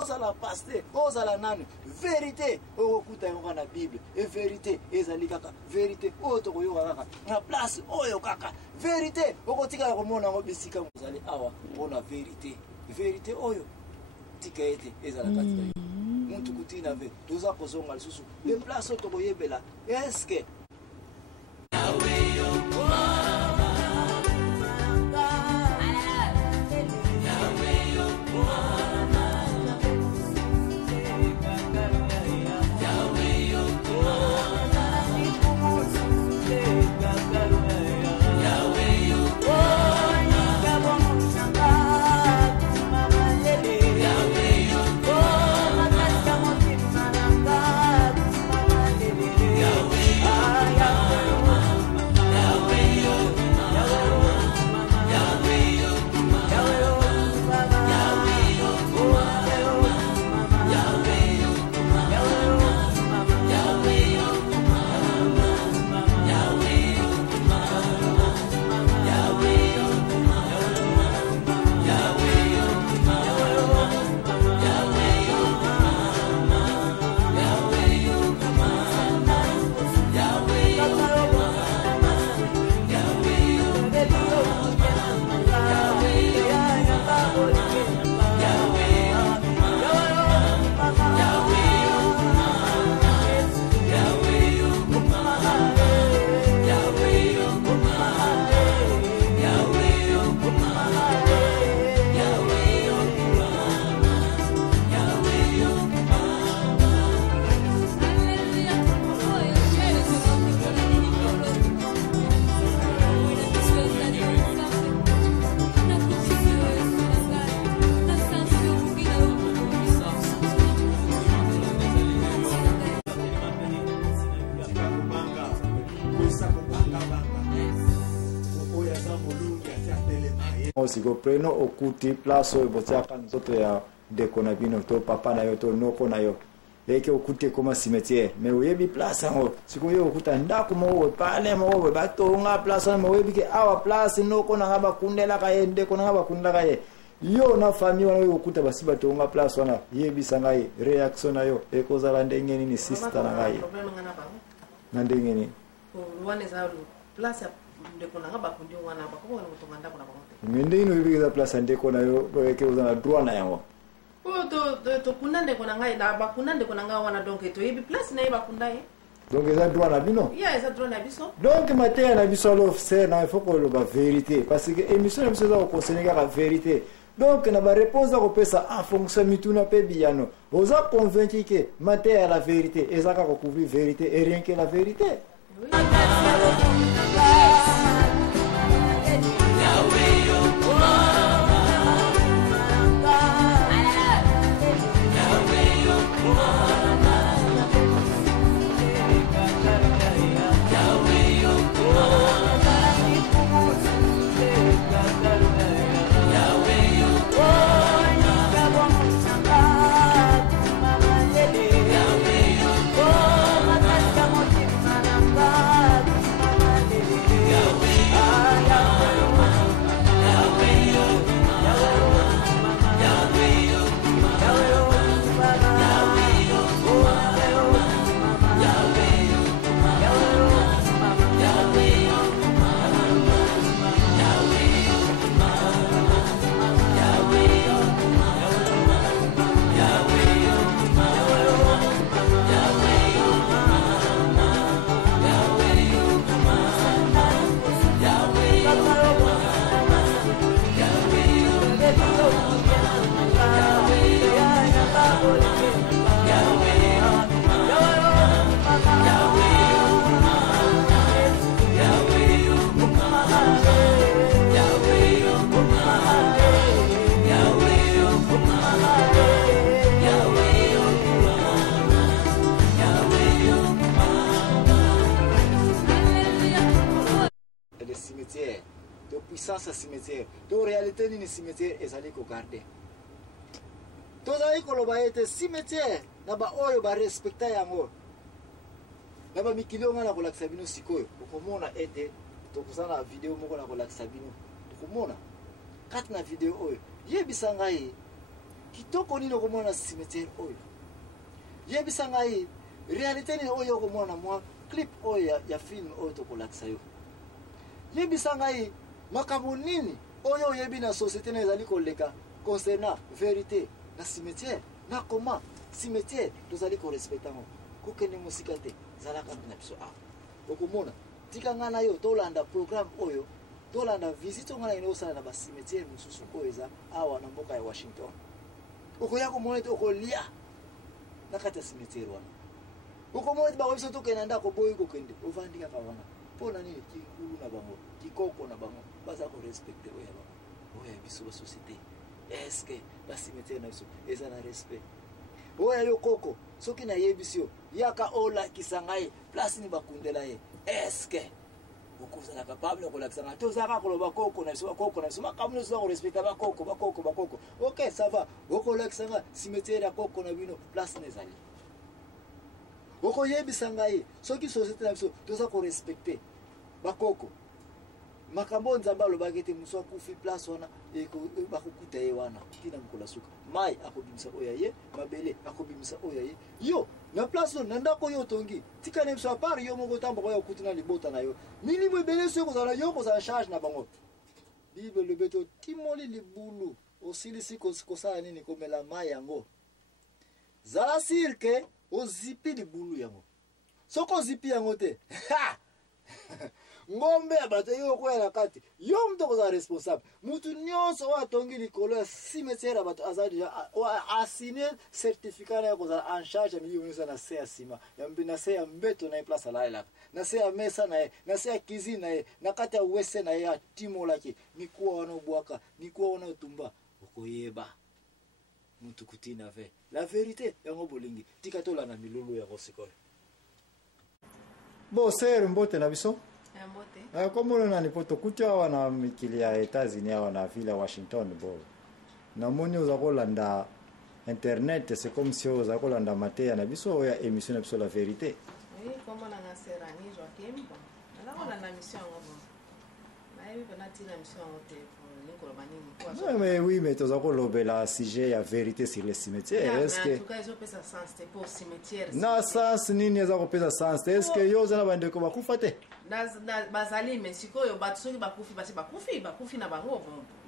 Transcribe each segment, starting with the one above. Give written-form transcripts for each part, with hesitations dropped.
ozala pasteur ozala nani vérité okokuta yango na Bible et vérité ezali kaka vérité oyo tokoyoka kaka na place oyo kaka vérité okotika komona yango bisika mozali awa mpona vérité oyo tika ete ezala kati na yo muntu kutina ve toza kozonga lisusu le place oyo tokoyebela eske siko preno okuti place oyo botiaka nzoto ya ndeko na bino to papa na yo to noko na yo eke okuti koma cimetière mais oyebi place yango sikoyo okuta ndako moko pale moko batonga place mo oyebi ke awa place noko na ngaba kundela ka ye ndeko na ngaba kundela ka ye yo na famille wana oyo okuta basi batonga place wana yebisa ngai reaction na yo ekozala ndenge nini sister na ngai na ndenge nini wana za place ndeko na ngaba kundi wana bakoko na kutonga ndako na bakoko mende ino bibiza place ndeko na yo boyeke uzana droit na yango to kunande kona ngai na bakunande kona ngai wana donc to yebi place na yeba kundaye donc eza droit na bino eza droit na biso donc matin na biso lo officier na il faut que le ba vérité parce que émission na biso za ko conseiller la vérité donc na ba réponse ko pesa en fonction mituna pe biano oza convaincu que matin la vérité eza ka ko couvrir vérité et rien que la vérité oui. Puissance cimetière de réalité ni cimetière ezali ko garder tozali ko loba ete cimetière na ba oyo ba respecta yango na ba mikilo ngana ko lakisa bino sikoyo okomona ete tokusana video moko na ko lakisa bino okomona kati na video oyo yebisa ngai kitoko nini okomona cimetière oyo yebisa ngai réalité nini oyo okomona mwa clip oyo ya film oyo tokolakisa yo yebisa ngai makambo nini oyo oyebi na société na ezali koleka concernant vérité na cimetière na comment cimetière tozali korespecta ngo kokende mosika te zalaka na biso awa okomona tika nga na yo tolanda programme oyo tolanda visite nga na ino osala na bacimetière mosusu oyo eza awa na mboka ya Washington okoya komona ete okolia na kati ya cimetière wana okomona ete bakobiso tokende ndako boyi kokende ovandi kaka wana mpona nini kikulu na bango kikoko na bango baza korespecte oyo ya bango oyo ya biso basociété eske bacimetière na biso eza na respect oyo yo koko soki nayebisi yo yaka olakisa ngai place ni bakundela ye eske okozala capable okolakisa ngai tozaka koloba koko na biso makambo nyonso akorespecta bakoko ok ça va okolakisa ngai cimetière ya koko na bino place na ezali okoyebisa ngai soki société na biso toza korespecte bakoko makambo nzambe alobaki ete mosu akufi place wana bakokuta ye wana tina mokolo suka mai akobimisa oyo ye mabele akobimisa oyo ye yo na place no na ndako oyo otongi tika na biso apart yo moko tamboka oyo okuti na libota na yo milimo ebele so kozala yo kozala charge na bango bible lobi ete otimoli libulu osilisi kosala nini komela mai yango zala sirke ozipi libulu yango soko ozipi yango te ngombe ya bato yo koyela kati yo mtu kozala responsable mutu nyonso oyo atongi likolo ya cimetière ya bato aza deja assigné certificat na ye kozala en charge ya milio nyonso na se ya nsima na se ya mbeto na ye place alalelaka na se ya mesa na ye na se ya cuisine na ye na kati ya wese na ye atimolaki mikuwa wana obwaka mikuwa wana otumba okoyeba mutu kutina ve la vérité yango bolingi tika tolanda milulu yango sikoyo bo ser mbote na biso mbote komona nani po tokuti awa na mikili ya États-Unis awa na ville ya Washington bo namoni oza kolanda internet c'est comme si oza kolanda mateya na biso oyo ya émission na biso la vérité komona nga serani Joaquim na mission yango nayebi mpena ntina mission yango te oui, mais tu as le sujet la vérité sur les cimetières. Est-ce que en tout cas ils ont pesa sens te pour cimetière. Na sens nini za kopesa sens. Est-ce que yo zana bande ko bakufa te? Na bazali mais sikoyo bato soki bakufi na bango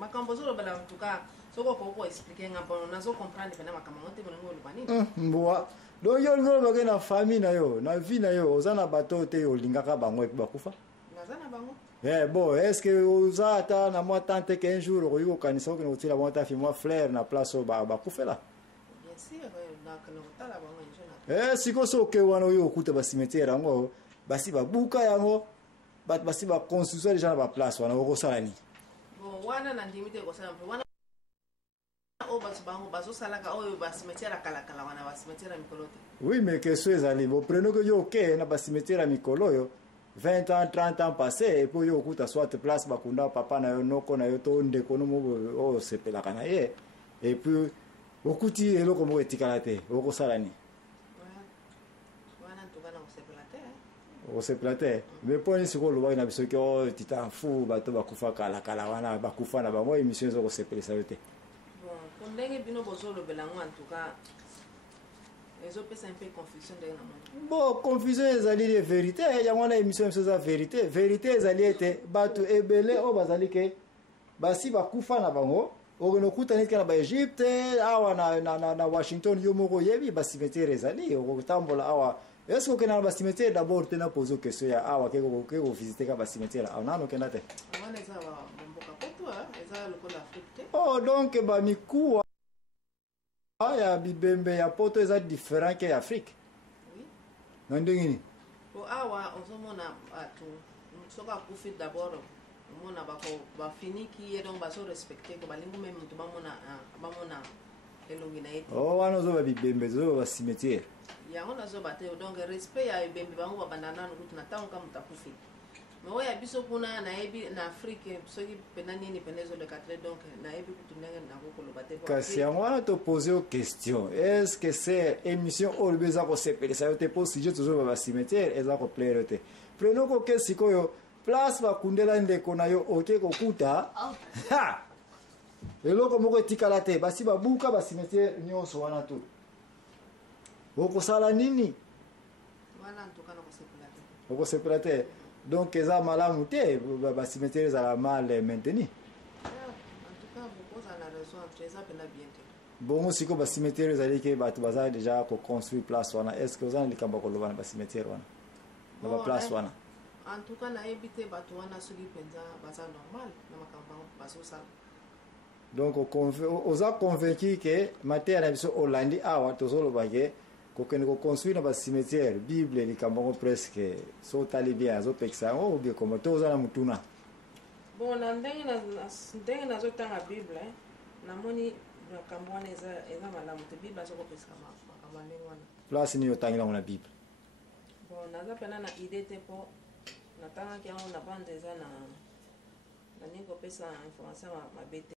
makambo zo lobela en tout cas soko ko expliquer nga bon nazo comprendre pena makambo te bongo lobani. Mboa. Donc yo ngolo ba na famille na yo, na vie na yo, ozana bato te yo lingaka bango e bakufa. Nazana bango. Bon, est-ce que vous avez na moi tante qu'un jour vous kanisa ko ngotila bon ta fi moi fleur na place ba kufela? Bien sûr, na kanota la bango siko so ke wana yo okuta ba cimetière yango basi ba buka yango basi ba construction déjà na ba place wana ko sala ni. Bon, wana na ndimite ko sala wana o baso bango baso sala ka oyo ba cimetière kala wana ba cimetière mikolote. Oui, mais que ce ezali bo prenons que yo ke na ba cimetière mikolo yo 20 ans, 30 ans passés, et puis yo kuta soit place bakunda papa na yo noko na yo to ndeko no mo sepela kana ye. Et puis okuti eloko mo etikala te, okosala ni. Wana ntokana osepela te. Osepela te. Mais poni siko lo ba na biso ke o titan fu bato bakufa kala wana bakufa na bango émission zo kosepelisa yo te. Bon, pour ndenge bino bozolo belango en tout cas ils ont un peu confusion de la bon confusion ezali de vérité ya mwana émission c'est la vérité ezali ete bato ebele o bazali ke basi bakufa na bango okonokuta nika na ba Egypte awa na Washington yo moko yebi ba cimetière ezali okotambola awa est-ce que na ba cimetière d'abord tena poser question ya awa ke ko visiter ka ba cimetière awa no kenda te wana eza ba mboka poto eza lokola Afrique oh donc ba mikuwa ya bibembe ya poto eza différent que Afrique. Oui. Na ndengini. Po awa ozomona atu soka kufi d'abord mona ba finiki et donc baso respecter ko balingo même mutu bamona elongi na ete. Oh wana zo ba bibembe zo ba cimetière. Ya ona zo bate donc respect ya bibembe bango babandana nukutu na tango kama mutakufi. Mais oya biso kuna na ebi na Afrique soki penani ni penezo le 4 donc na ebi kutunanga na kokolo bate ko. Kasi wana te poser une question. Est-ce que c'est émission olbeza ko sepele ça te pose sujet toujours ba cimetière eza ko plaire te. Prenons ko kesi koyo place ba kundela ndeko na yo oke ko kuta. Ha. eloko moko etikala te basi babuka bacimetière nyonso wana tu okosala nini wana ntuka na kosepela te okosepela te donc eza malamu te bacimetière ezala mal maintenu en tout cas bokozala na raison eza mpena bien te bongo siko bacimetière ezali ke bato baza déjà koconstruire place wana est ce que oza na likambo koloba na bacimetière wana na baplace wana en tout cas nayebi te bato wana soki mpenza baza normal na makambo bango bazosala donc oza convaincu ke mateya na biso olandi awa tozoloba ke kokende koconstruire na bacimetière bible likambo yango presque so otali bien azopekisa yango obie kombo to oza na mutuna bon na ndenge nazotanga bible namoni makambo wana eza malamu te bible azokopesika makambo ndenge wana place nini otangi nango na bible bon naza mpena na idée te mpo natangaki yango na bande eza na nini kopesa information mabe te